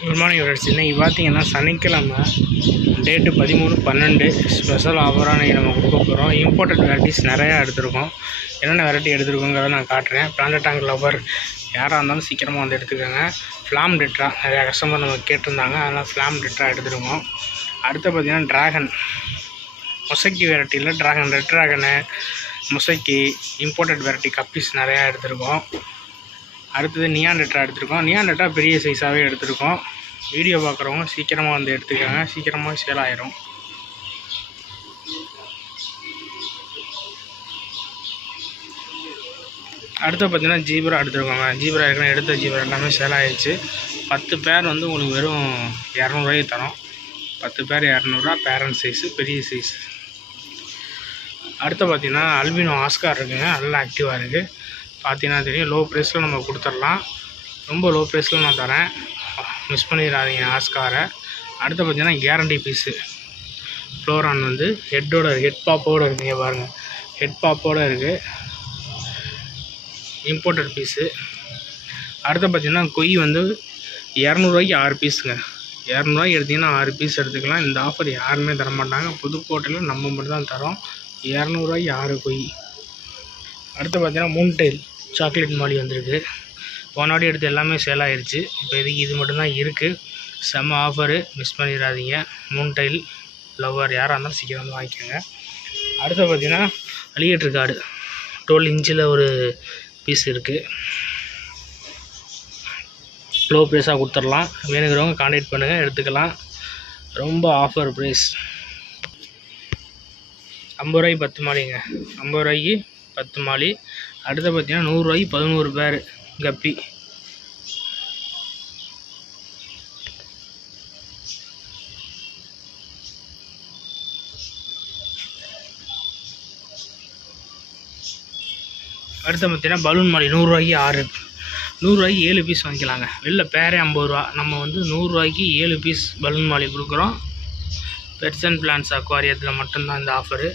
Good morning viewers. இன்றைக்கி பார்த்தீங்கன்னா சனிக்கிழமை டேட்டு 13/12 ஸ்பெஷல் ஆஃபராக இன்றைக்கி நம்ம கொடுக்க போகிறோம். இம்போர்ட்டட் வெரைட்டிஸ் நிறையா எடுத்துருக்கோம். என்னென்ன வெரைட்டி எடுத்துருக்கோங்கிறத நான் காட்டுறேன். பிளான்ட் டேங்க் லவர் யாராக இருந்தாலும் சீக்கிரமாக வந்து எடுத்துக்கோங்க. ஃப்ளாம் டெட்ரா நிறையா கஸ்டமர் நம்ம கேட்டிருந்தாங்க, அதனால் ஃப்ளாம் டெட்ரா எடுத்துருக்கோம். அடுத்து பார்த்திங்கன்னா ட்ராகன் மொசைக்கி வெரைட்டியில் ட்ராகன், ரெட் ட்ராகனு, மொசைக்கி, இம்போர்ட்டட் வெரைட்டி கப்பீஸ் நிறையா எடுத்துருக்கோம். அடுத்தது நியான் டெட்ரா எடுத்துருக்கோம். நியான் டெட்ரா பெரிய சைஸாகவே எடுத்துருக்கோம். வீடியோ பார்க்குறவங்க சீக்கிரமாக வந்து எடுத்துக்கோங்க, சீக்கிரமாக சேல் ஆயிரும். அடுத்து பார்த்திங்கன்னா ஜீப்ரா எடுத்துருக்கோங்க. ஜீப்ரா ஏற்கனவே எடுத்த ஜீப்ரா எல்லாமே சேல் ஆகிடுச்சு. 10 பேர் வந்து உங்களுக்கு வெறும் 200 ரூபாய்க்கு தரோம். 10 பேர் 200 ரூபா, பேரண்ட் சைஸு, பெரிய சைஸு. அடுத்து பார்த்திங்கன்னா அல்பினோ ஆஸ்கார் இருக்குங்க, நல்லா ஆக்டிவாக இருக்குது. பார்த்தீங்கன்னா தெரியும், லோ ப்ரைஸில் நம்ம கொடுத்துடலாம். ரொம்ப லோ ப்ரைஸில் நான் தரேன், மிஸ் பண்ணிடாதீங்க ஆஸ்காரை. அடுத்து பார்த்திங்கன்னா கேரண்டி பீஸு ஃப்ளோரான் வந்து ஹெட் பாப்போடு இருக்குங்க. பாருங்கள், ஹெட் பாப்போடு இருக்குது, இம்போர்ட்டட் பீஸு. அடுத்து பார்த்திங்கன்னா கொய் வந்து 200 ரூபாய்க்கு 6 பீஸுங்க. 200 ரூபாய்க்கு எடுத்திங்கன்னா 6 பீஸ் எடுத்துக்கலாம். இந்த ஆஃபர் யாருமே தரமாட்டாங்க, புதுக்கோட்டையில் நம்ம மட்டும் தான் தரோம். 200 ரூபாய்க்கு 6 கொய். அடுத்து பார்த்திங்கன்னா மூன்டைல் சாக்லேட் மாலி வந்திருக்கு. போனாடி எடுத்து எல்லாமே சேல் ஆகிடுச்சு. இப்போ இது மட்டும்தான் இருக்குது. செம்ம ஆஃபரு, மிஸ் பண்ணிடாதீங்க. மூன்டைல் லவ்வர் யாராக இருந்தாலும் சீக்கிரம் வந்து வாங்கிக்கோங்க. அடுத்து பார்த்திங்கன்னா அலிகேட்டர் கார்டு 12 இன்ச்சில் ஒரு பீஸ் இருக்குது. லோ ப்ரைஸாக கொடுத்துடலாம். வேணுங்கிறவங்க கான்டாக்ட் பண்ணுங்கள், எடுத்துக்கலாம். ரொம்ப ஆஃபர் ப்ரைஸ். 50 ரூபாய்க்கு 10 மாலிங்க. 50 ரூபாய்க்கு 10 மாலி. அடுத்து பார்த்திங்கன்னா 100 ரூபாய்க்கு 11 பேர் கப்பி. அடுத்து பார்த்திங்கன்னா பலூன் மாலி 100 ரூபாய்க்கு 6. 100 ரூபாய்க்கு 7 பீஸ் வாங்கிக்கலாங்க. வெளில பேரே 50 ரூபா, நம்ம வந்து 100 ரூபாய்க்கு 7 பீஸ் பலூன் மாலி கொடுக்குறோம். பெட்ஸ் அண்ட் பிளான்ஸ் அக்வாரியத்தில் மட்டும்தான் இந்த ஆஃபரு.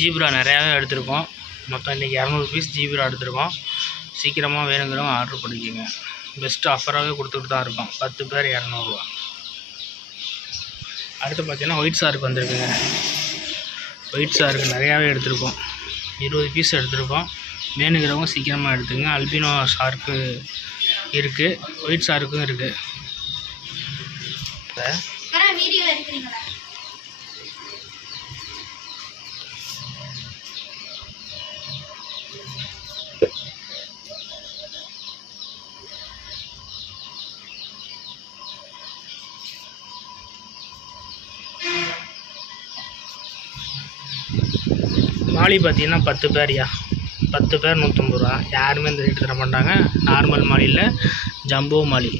ஜீப்ரா நிறையாவே எடுத்திருக்கோம். மொத்தம் இன்றைக்கி 200 பீஸ் ஜீப்ரா எடுத்திருக்கோம். சீக்கிரமாக வேணுங்கிறவங்க ஆர்டர் பண்ணிக்கோங்க. பெஸ்ட் ஆஃபராகவே கொடுத்துட்டு தான் இருக்கோம். 10 பேர் 200 ரூபா. அடுத்து பார்த்திங்கன்னா ஒயிட் ஷார்க் வந்திருக்குங்க. ஒயிட் ஷார்க்கு நிறையாவே எடுத்திருக்கோம். 20 பீஸ் எடுத்திருக்கோம். வேணுங்கிறவங்க சீக்கிரமாக எடுத்துங்க. அல்பினோ ஷார்க்கு இருக்குது, ஒயிட் ஷார்க்கும் இருக்குது. மாலி பார்த்திங்கன்னா 10 பேர்யா, 10 பேர் 150 ரூபா. யாருமே இந்த ரேட்டு தர மாட்டாங்க. நார்மல் மாலியில் ஜம்போ மாலி.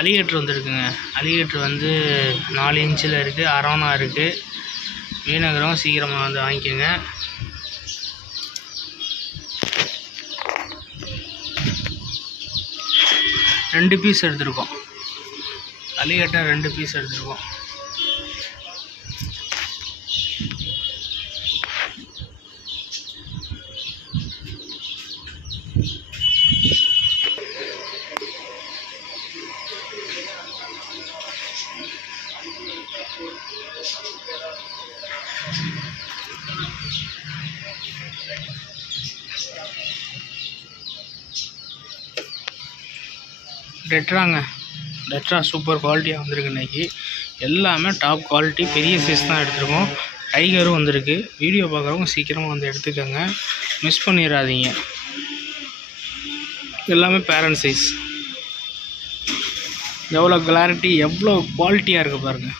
அலிகேட்டர் வந்துருக்குங்க. அலிகேட்டர் வந்து 4 இன்ச்சில் இருக்குது, அரோனா இருக்குது. வேணுங்கிறவங்க சீக்கிரமாக வந்து வாங்கிக்கோங்க. ரெண்டு பீஸ் எடுத்துருக்கோம். அலிகேட்டர் 2 பீஸ் எடுத்துருக்கோம். டெட்ரா சூப்பர் குவாலிட்டியாக வந்திருக்கு. இன்றைக்கி எல்லாமே டாப் குவாலிட்டி, பெரிய சைஸ் தான் எடுத்துருக்கோம். டைகரும் வந்திருக்கு. வீடியோ பார்க்குறவங்க சீக்கிரமாக வந்து எடுத்துக்கோங்க, மிஸ் பண்ணிடாதீங்க. எல்லாமே பேரண்ட் சைஸ். எவ்வளோ கிளாரிட்டி, எவ்வளோ குவாலிட்டியாக இருக்குது பாருங்கள்.